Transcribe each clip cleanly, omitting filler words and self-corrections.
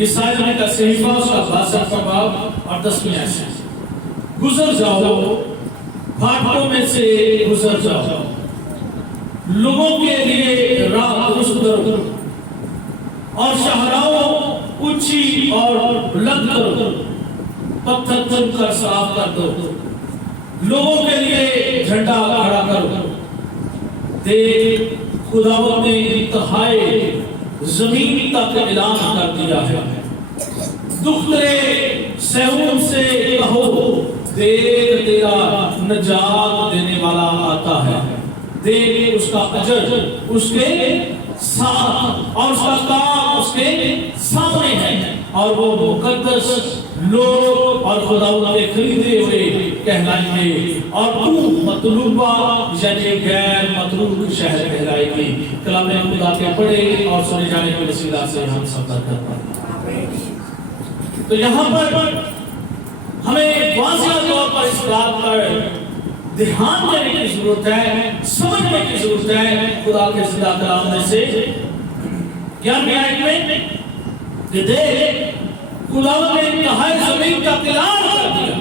عیسائی کا صحیفہ اس کا 62واں باب اور 10ویں آیت، گزر جاؤ پھاٹکوں میں سے گزر جاؤ، لوگوں کے لیے راہ درست کرو اور شاہراہوں اونچی اور بلند کرو، پتھر چن کر صاف کر دو، لوگوں کے لیے جھنڈا کھڑا کرو۔ دیکھ خداوند نے انتہائی زمین تک اعلان کر دیا ہے، دخترے صہیون سے کہو دیکھ تیرا نجات دینے والا آتا ہے، دیکھ اس کا اجر اس کے ساتھ اور اس کا کام اس کے سامنے ہے، اور وہ مقدس لوگ اور خداوند کے خریدے ہوئے کہلائیں گے، اور تو مطلوبہ یعنی غیر مطلوب شہر کہلائے گی۔ کلام خدا کے پڑھے اور سنے جانے کے وسیلہ سے ہم سب کرتے ہیں۔ تو یہاں پر ہمیں واضح طور پر اس بات پر دھیان دینے کی ضرورت ہے، سمجھنے کی ضرورت ہے خدا کے زندہ کلام میں سے 11ویں آیت میں کہ دیکھ خداوند نے انتہائی زمین کا اعلان کر دیا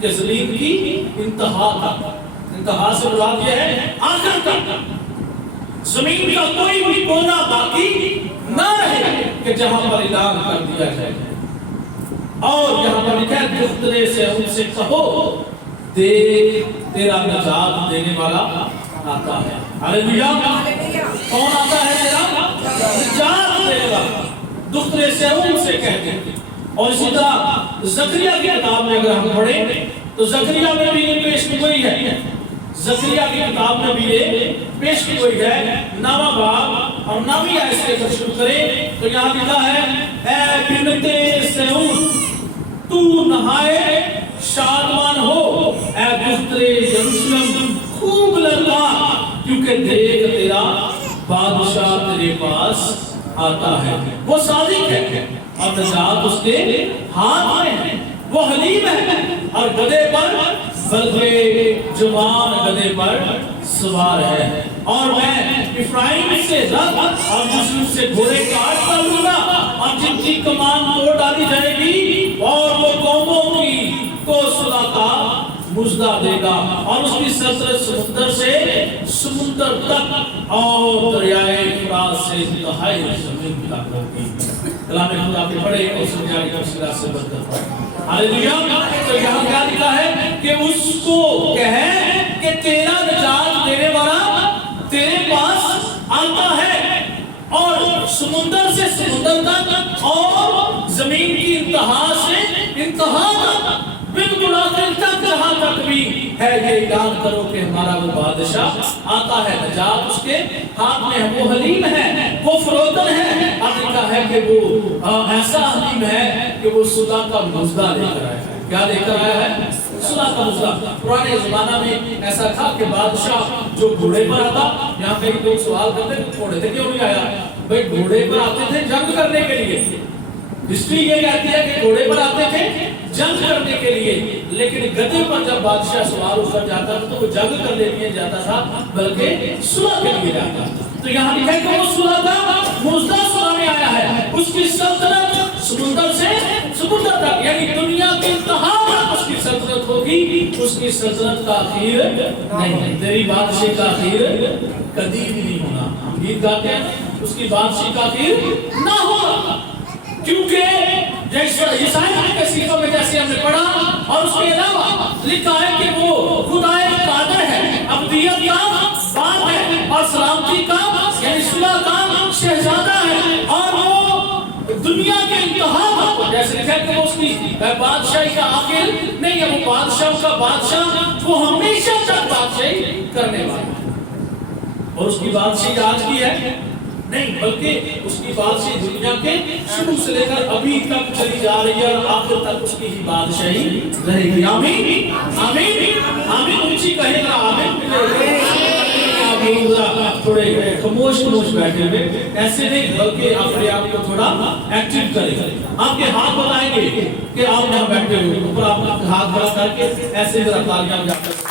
کہ زمین کی انتہا تک، انتہا سے مراد یہ ہے آخر تک زمین کا کوئی بھی کونا باقی نہ رہے کہ جہاں پر اعلان کر دیا جائے۔ اور یہاں پر لکھا ہے دخترے سے ان سے کہو دیکھ تیرا نجات دینے والا آتا ہے۔ ہاللیلویا! کون آتا ہے تیرا نجات دینے والا؟ دخترے سے ان سے کہتے ہیں۔ اور اسی طرح زکریا کی کتاب میں اگر ہم پڑھیں تو زکریا میں بھی یہ پیش کی گئی ہے، زکریا کی کتاب میں بھی یہ پیش کی گئی ہے 9واں باب اور 9ویں آیت سے اگر شروع کریں تو یہاں لکھا ہے اے بنت صہیون تو نہائے شادمان ہو، اے دخترے یروشلم خوب لرزا، کیونکہ دیکھ تیرا بادشاہ تیرے پاس آتا ہے، وہ صادق ہے اور نجات اس کے ہاتھ میں ہے، وہ حلیم ہے اور گدھے پر بلکہ جوان گدھے پر سوار ہے، اور میں افرائیم سے رب اور یوسف سے گھوڑے کاٹ کر لوں گا، اور جن کی کمان توڑ ڈالی جائے گی، اور وہ قوموں کی کو صلح کا مژدہ دے گا، اور اس کی سلطنت سمندر سے سمندر تک اور دریائے فرات سے انتہائی زمین تک ہوگی۔ کلام خدا کے پڑھے اور سمجھانے کا وسیلہ سے برکت پائے۔ ہاللیلویا! تو یہاں کیا لکھا ہے کہ اس کو کہے کہ تیرا نجات دینے والا تیرے پاس آتا ہے، اور سمندر سے سمندر تک اور زمین کی انتہا سے انتہا تک بالکل آخر تک جہاں تک بھی ہے یہ اعلان کرو کہ ہمارا وہ بادشاہ آتا ہے، نجات اس کے ہاتھ میں ہے، وہ حلیم ہے، وہ فروتن ہے، اور لکھا ہے کہ وہ ایسا حلیم ہے کہ وہ صلح کا مژدہ لے کر آیا ہے۔ کیا لے کر آیا ہے؟ صلح کا مژدہ۔ پرانے زمانہ میں ایسا تھا کہ بادشاہ جو گھوڑے پر آتا، یہاں پہ لوگ سوال کرتے ہیں گھوڑے سے کیوں نہیں آیا؟ بھئی گھوڑے پر آتے تھے جنگ کرنے کے لیے، ہسٹری یہ کہتی ہے کہ گھوڑے پر آتے تھے جنگ کرنے کے لیے، لیکن گدھے پر جب بادشاہ سوار ہو کر جاتا تھا تو وہ جنگ کرنے کے لیے جاتا تھا بلکہ صلح کے لیے جاتا تھا۔ تو یہاں لکھا ہے کہ وہ صلح کا مژدہ سنانے آیا ہے، اس کی سلطنت سمندر سے سمندر تک، یعنی دنیا کی انتہا تک اس کی سلطنت ہوگی، اس کی سلطنت کا آخر نہیں، تیری بادشاہ کا آخر کبھی بھی نہیں ہونا۔ ہم گیت گاتے ہیں اس کی بادشاہ کا آخر نہ ہوگا، کیونکہ عیسائی کے صحیفہ میں جیسے ہم نے پڑھا، اور اس کے علاوہ لکھا ہے کہ وہ خدائے قادر ہے، ابدیت کا باپ ہے، اور سلامتی کا یعنی صلح کا شہزادہ ہے، اور وہ دنیا کے انتہا تک، جیسے لکھا ہے کہ وہ اس کی بادشاہی کا آخر نہیں ہے، وہ بادشاہ کا بادشاہ، وہ ہمیشہ تک بادشاہی کرنے والا ہے، اور اس کی بادشاہی آج کی ہے نہیں، بلکہ اس کی بادشاہی دنیا کے شروع سے لے کر ابھی تک چلی جا رہی ہے، اور آخر تک اس کی ہی بادشاہی رہے گی۔ آمین آمین آمین، اونچی کہے گا آمین۔ تھوڑے خاموش بیٹھے ہوئے ایسے نہیں، بلکہ اپنے آپ کو تھوڑا ایکٹیو کریں۔ آپ کے ہاتھ بتائیں گے کہ آپ یہاں بیٹھے ہوئے، اوپر آپ ہاتھ کھڑا کر کے ایسے ذرا تالیاں بجا کر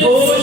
2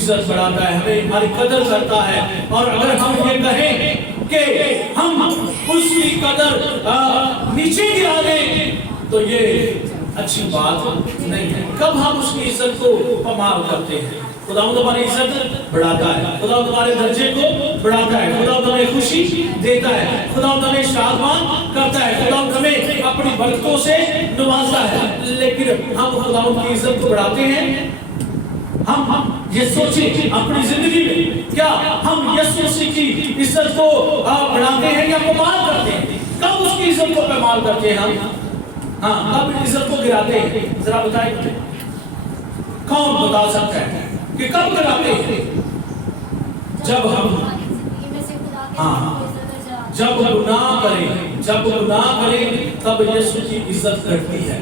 عزت بڑھاتا ہے, ہمیں ہماری قدر کرتا ہے. اور اگر ہم یہ کہیں کہ ہم اس کی قدر نیچے گرا دیں تو یہ اچھی بات نہیں ہے. کب ہم اس کی عزت کو پامال کرتے ہیں؟ خداوند ہماری عزت بڑھاتا ہے, خداوند ہمارے درجے کو بڑھاتا ہے, خداوند ہمیں خوشی دیتا ہے, خداوند ہمیں شادمان کرتا ہے, خداوند ہمیں اپنی برکتوں سے نوازتا ہے. لیکن ہم خداوند کی عزت کو بڑھاتے ہیں. ہم یہ سوچیں اپنی زندگی میں, کیا ہم یسوع مسیح کی عزت کو بڑھاتے ہیں یا پامال کرتے ہیں؟ کب اس کی عزت کو پامال کرتے ہیں ہم؟ ہاں, کب عزت کو گراتے ہیں؟ ذرا بتائیں مجھے, کون بتا سکتا ہے کہ کب گراتے ہیں؟ جب ہم جب گناہ کریں تب یسوع کی عزت کرتی ہے.